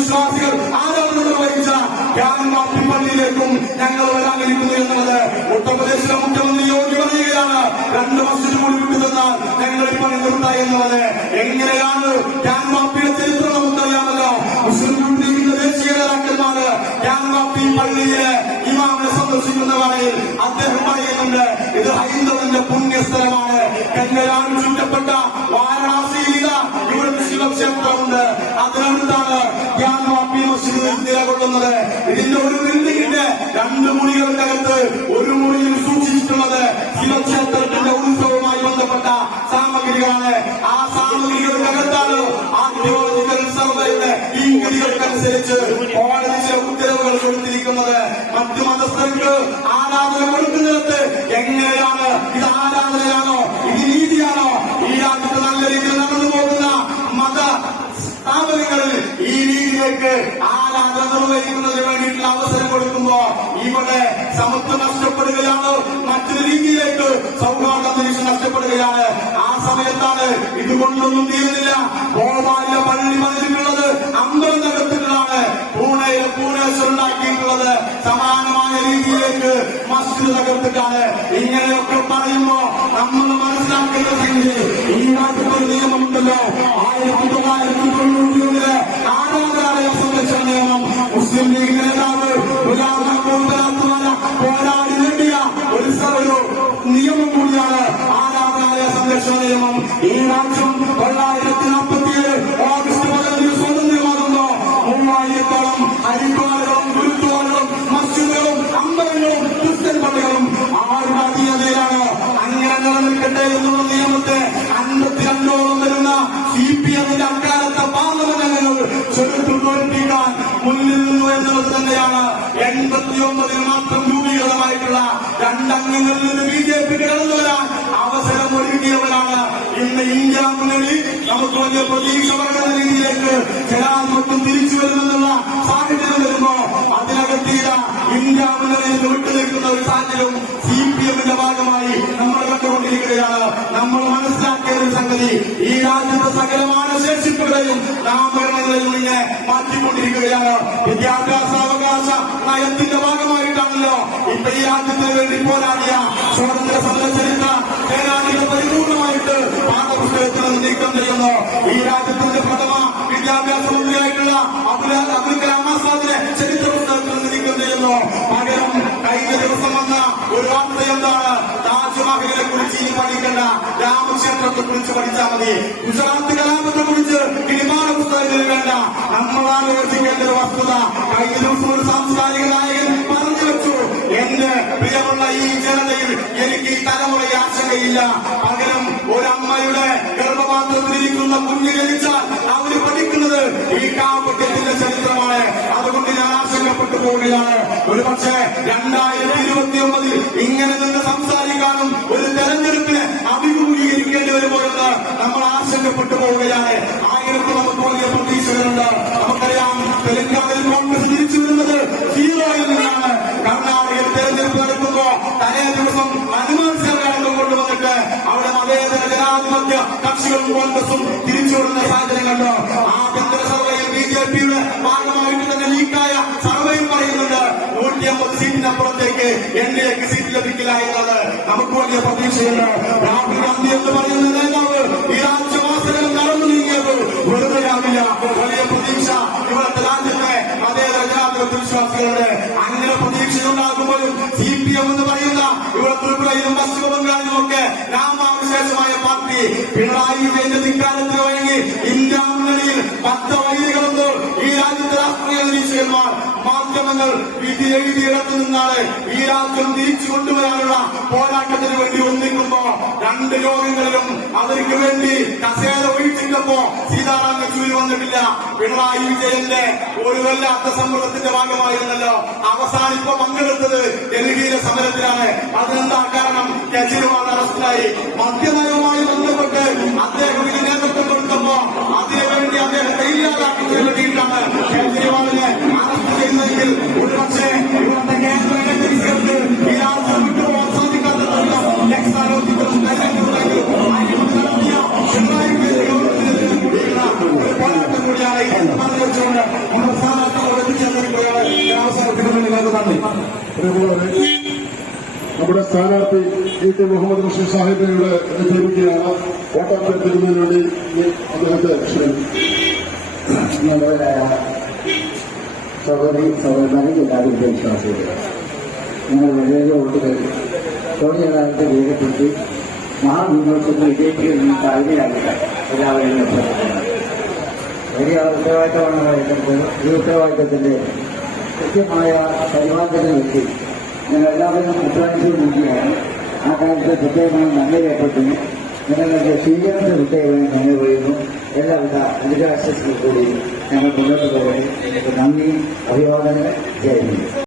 വിശ്വാസികൾ ആരാധന നിർവഹിച്ച ക്യാൻവാപ്പി പള്ളിയിലേക്കും ഞങ്ങൾ വരാനിരിക്കുന്നു എന്നുള്ളത് ഉത്തർപ്രദേശിലെ മുഖ്യമന്ത്രി യോഗി പറയുകയാണ്. 2 വർഷം കൂടി വിട്ടു തന്നാൽ ഞങ്ങൾ ഈ പണി നിർത്താം എന്നുള്ളത്. എങ്ങനെയാണ് ക്യാൻവാപ്പിയുടെ ചരിത്രം നമുക്കറിയാമല്ലോ. മുസ്ലിം ലീഗിന്റെ ദേശീയ നേതാക്കന്മാര് ക്യാൻവാപ്പി പള്ളിയിലെ ഇമാമിനെ സന്ദർശിക്കുന്ന വേളയിൽ അദ്ദേഹം പറയുന്നുണ്ട്, ഇത് ഹൈന്ദവന്റെ പുണ്യസ്ഥലമാണ്. കന്യയാൽ ചുറ്റപ്പെട്ട വാരണാസിയിൽ ഇവിടുത്തെ ശിവക്ഷേത്രമുണ്ട്. അതിനടുത്താണ് ക്യാൻവാപ്പി മസ്ജിദ് നിലകൊള്ളുന്നത്. ഇതിന്റെ ഒരു ബിൽഡിംഗിന്റെ 2 മുറികൾക്കകത്ത് ഒരു മുറിയിൽ സൂക്ഷിച്ചിട്ടുള്ളത് ശിവക്ഷേത്രത്തിന്റെ ഉത്സവവുമായി ബന്ധപ്പെട്ട സാമഗ്രികളാണ്. ആ സാമഗ്രികൾക്കകത്താണ് ആർക്കിയോളജിക്കൽ സർവേയുടെ ഈ ഗതികൾക്കനുസരിച്ച് കോടതി ചില ഉത്തരവുകൾ കൊടുത്തിരിക്കുന്നത്. മറ്റു മതസ്ഥർക്ക് ആരാധന കൊടുക്കുന്നിടത്ത് എങ്ങനെയാണ് ഇത് ആരാധനയാണോ ഇത് നീതിയാണോ? ഈ രാജ്യത്ത് നല്ല രീതിയിൽ നടന്നു പോകുന്ന മത സ്ഥാപനങ്ങളിൽ ഈ രീതിയിലേക്ക് ആരാധന നിർവഹിക്കുന്നതിന് വേണ്ടിയിട്ടുള്ള അവസരം കൊടുക്കുമ്പോ ഇവിടെ സമത്വം നഷ്ടപ്പെടുകയാണ്, മറ്റൊരു രീതിയിലേക്ക് സൗഹാർദ്ദ അന്തരീക്ഷം നഷ്ടപ്പെടുകയാണ്. ആ സമയത്താണ് ഇതുകൊണ്ടൊന്നും തീരുന്നില്ല. ഭോപ്പാലിലെ പള്ളി പണിതിട്ടുള്ളത് അമ്പലം തകർത്തിട്ടാണ്. പൂനെയിലെ പൂനേശ്വറുണ്ടാക്കിയിട്ടുള്ളത് സമാനമായ രീതിയിലേക്ക് മസ്ജിദ് തകർത്തിട്ടാണ്. ഇങ്ങനെയൊക്കെ പറയുമ്പോ നമ്മൾ മനസ്സിലാക്കേണ്ട സംഗതി, ഈ രാജ്യത്തൊരു നിയമമുണ്ടല്ലോ, 1991 ആരാധനാലയ സംരക്ഷണ നിയമം. മുസ്ലിം ലീഗ് നേതാവ് പോരാടി നേടിയ ഒരു നിയമം കൂടിയാണ് ആരാധനാലയ സംരക്ഷണ നിയമം. ഈ രാജ്യം 1947 ഓഗസ്റ്റ് 15 സ്വാതന്ത്ര്യമാകുമ്പോ 3000-ഓളം ഹരിദ്വാറുകളും ഗുരുദ്വാറുകളും മസ്ജിദുകളും അമ്പലങ്ങളും ക്രിസ്ത്യൻ പള്ളികളും ആരുടെ അധീനതയിലാണ്. അങ്ങനെ നിലനിൽക്കട്ടെ എന്നുള്ള നിയമത്തെ 52ഓളം വരുന്ന CPMന്റെ അക്കാലത്തെ പാർലമെന്റ് ചെറുത്തു തോൽപ്പിക്കാൻ മുന്നിൽ നിന്നു എന്നുള്ളത് തന്നെയാണ്. 89 മാത്രം രൂപീകൃതമായിട്ടുള്ള 2 അംഗങ്ങളിൽ നിന്ന് BJP കടന്നു വരാൻ അവസരം ഒരുക്കിയവരാണ്. ഇന്ന് ഇന്ത്യ മുന്നണി നമുക്ക് വലിയ പ്രതീക്ഷ പറയുന്ന രീതിയിലേക്ക് ജനാധിപത്യം തിരിച്ചു വരുമെന്നുള്ള സാഹചര്യം വരുമ്പോ അതിനകത്തിയ ഇന്ത്യ മുന്നണിയിൽ നിന്ന് വിട്ടുനിൽക്കുന്ന ഒരു സാഹചര്യം CPMന്റെ ഭാഗമായി നമ്മൾ കണ്ടുകൊണ്ടിരിക്കുകയാണ്. നമ്മൾ മനസ്സിലാക്കിയ ഒരു സംഗതി, ഈ രാജ്യത്തെ സകലമായ ശേഷിപ്പുകളെയും നാമകരണങ്ങളെയും ഇങ്ങനെ മാറ്റിക്കൊണ്ടിരിക്കുകയാണ്. വിദ്യാഭ്യാസാവകാശ നയത്തിന്റെ ഭാഗമായിട്ടാണല്ലോ ഇപ്പൊ ഈ രാജ്യത്തിന് വേണ്ടി പോരാടിയ സ്വാതന്ത്ര്യ സമര ചരിത്ര സേനാനികൾ പരിപൂർണമായിട്ട് പാഠപുസ്തകത്തിൽ നിന്ന് നീക്കം ചെയ്യുന്നു. ഈ രാജ്യത്തിന്റെ പ്രഥമ വിദ്യാഭ്യാസ മന്ത്രിയായിട്ടുള്ള അബ്ദുൽ കലാം ആസാദിനെ ചരിത്ര പുസ്തകത്തിൽ നിന്ന് നീക്കം ചെയ്യുന്നു. പകരം കഴിഞ്ഞ ദിവസം വന്ന ഒരു വാർത്ത എന്താണ്? താജ്മഹലിനെ കുറിച്ച് ഇനി പഠിക്കേണ്ട, രാമക്ഷേത്രത്തെ കുറിച്ച് പഠിച്ചാൽ മതി. ഗുജറാത്ത് കലാപത്തെ കുറിച്ച് ഇനി പാഠപുസ്തകത്തിൽ വേണ്ട. നമ്മൾ ആലോചിക്കേണ്ട ഒരു വസ്തുത, കഴിഞ്ഞ ദിവസം ഒരു സാംസ്കാരിക നായകൻ പറഞ്ഞു വെച്ചു, എന്റെ പ്രിയമുള്ള ഈ ജനതയിൽ എനിക്ക് ഈ തലമുറയെ ആശങ്കയില്ല. പകരം ഒരമ്മയുടെ ഗർഭപാത്രത്തിലിരിക്കുന്ന കുഞ്ഞ് ജനിച്ചാൽ അവർ പഠിക്കുന്നത് ഈ കാപട്യത്തിന്റെ ചരിത്രമാണ്. അതുകൊണ്ട് ഞാൻ ആശങ്കപ്പെട്ടു പോവുകയാണ്. ഒരു പക്ഷേ 2029 ഇങ്ങനെ നിന്ന് സംസാരിക്കാനും ഒരു തെരഞ്ഞെടുപ്പിനെ അഭിമുഖീകരിക്കേണ്ടി വരുമ്പോഴെന്ന് നമ്മൾ ആശങ്കപ്പെട്ടു പോവുകയാണ്. ആയിരത്തിൽ നമുക്ക് വലിയ പ്രതീക്ഷകളുണ്ട്. നമുക്കറിയാം, തെലങ്കാനയിൽ കോൺഗ്രസ് തിരിച്ചു വരുന്നത് 0-ൽ നിന്നാണ്. കർണാടകയിൽ തെരഞ്ഞെടുപ്പ് നടത്തുമ്പോ തലേ ദിവസം ഹനുമാൻ സർക്കാരംഗം കൊണ്ടുവന്നിട്ട് അവിടെ മതേതര ജനാധിപത്യ കക്ഷികളും കോൺഗ്രസും തിരിച്ചുവിടുന്ന സാഹചര്യം കണ്ടു. ആഭ്യന്തര സർവേയിൽ BJPയുടെ ഭാഗമായിട്ട് തന്നെ ലീക്കായ സർവേയിൽ പറയുന്നുണ്ട് 150 സീറ്റിനപ്പുറത്തേക്ക് NDAക്ക് സീറ്റ് ലഭിക്കില്ല എന്നത്. നമുക്ക് വലിയ പ്രതീക്ഷയുണ്ട്. രാഹുൽ ഗാന്ധി എന്ന് പറയുന്ന നേതാവ് ഈ രാജ്യവാസികളും നടന്നു നീങ്ങിയത് വെറുതെയാവില്ല. വലിയ പ്രതീക്ഷ ഇവിടുത്തെ രാജ്യത്തെ മതേതര ജനാധിപത്യ വിശ്വാസികളുണ്ട്. അങ്ങനെ പ്രതീക്ഷയുണ്ടാകുമ്പോഴും CPM എന്ന് പറയുന്ന ഇവിടെ ത്രിപുരയിലും പശ്ചിമ ബംഗാളിലും ഒക്കെ നാമാവിശേഷമായ പാർട്ടി പിണറായി വിജയന്റെ ധിക്കാരത്തിന് വഴങ്ങി ഇന്ത്യ മുന്നണിയിൽ 10 വൈദികളുണ്ട്. ഈ രാജ്യത്തെ രാഷ്ട്രീയ നിരീക്ഷകന്മാർ, മാധ്യമങ്ങൾ വിധി എഴുതിയിടത്തു നിന്നാണ് ഈ രാജ്യം തിരിച്ചു കൊണ്ടുവരാനുള്ള പോരാട്ടത്തിന് വേണ്ടി ഒന്നിക്കുമ്പോ 2 യോഗങ്ങളിലും അവർക്ക് വേണ്ടി കസേര ഒഴിച്ചിട്ടപ്പോ സീതാറാം യെച്ചൂരി വന്നിട്ടില്ല. പിണറായി വിജയന്റെ ഒരു വല്ലാത്ത സമ്മർദ്ദത്തിന്റെ ഭാഗമായിരുന്നല്ലോ അവസാനിപ്പോ പങ്കെടുത്തത് ഡൽഹിയിലെ സമരത്തിലാണ്. അതെന്താ കാരണം? കെജ്രിവാൾ അറസ്റ്റിലായി. മദ്യനയവുമായി ബന്ധപ്പെട്ട് അദ്ദേഹം ഇതിന് നേതൃത്വം കൊടുത്തപ്പോ അതിനുവേണ്ടി അദ്ദേഹത്തെ ഇല്ലാതാക്കുന്നതിന് വേണ്ടിയിട്ടാണ് കെജ്രിവാളിനെ അറസ്റ്റ് ചെയ്യുന്നതെങ്കിൽ ഒരുപക്ഷെ ഇവിടുത്തെ കേന്ദ്ര ഏജൻസികൾക്ക് ഈ രാജ്യം വിട്ടുപോകാൻ സാധിക്കാത്തതല്ല. നടത്തിയ പിണറായി വിജയൻ കൂടിയാണ് പറഞ്ഞു വെച്ചുകൊണ്ട് നമ്മുടെ സ്ഥാനാർത്ഥികൾ എത്തിച്ചേർന്നിരിക്കുകയാണ്. അവസാനിപ്പിക്കുന്നത് നിങ്ങൾക്ക് നന്ദി. നമ്മുടെ സ്ഥാനാർത്ഥി ടി മുഹമ്മദ് ബഷീർ സാഹിബിനോട് എത്തിയിരിക്കുകയാണ്. വോട്ടഭ്യർത്ഥിക്കുന്നതിന് വേണ്ടി അദ്ദേഹത്തെ സഹോദരി സഹോദരന്മാരെ ജനാധിപത്യ വിശ്വാസികൾ, ഞങ്ങൾ വലിയ വോട്ടുകൾ തോന്നിയതായിട്ട് രേഖപ്പെടുത്തി മഹാഭൂരിപക്ഷത്തിൽ വിജയിക്കുന്ന താഴ്മയാകില്ല എല്ലാവരെയും അഭ്യർത്ഥിക്കുന്നത്. വലിയ ഉത്തരവാദിത്തമാണ് പറയുന്നത്. ഈ ഉത്തരവാദിത്തത്തിന്റെ കൃത്യമായ പരിപാലനം വെച്ച് ഞങ്ങൾ എല്ലാവരും അധ്വാനിച്ചു നൽകിയാണ്. ആ കാര്യത്തിൽ പ്രത്യേകമായി നന്ദി രേഖപ്പെടുത്തുന്നു. നിങ്ങളുടെ സ്വീകരണത്തെ പ്രത്യേകമായി ഞങ്ങൾ പറയുന്നു. എല്ലാവിധ അനുരാശ്വാസത്തിൽ കൂടി ഞങ്ങൾ മുന്നോട്ട് പോകട്ടെ. നന്ദി, അഭിവാദനങ്ങൾ. ജയ് ഹിന്ദ്.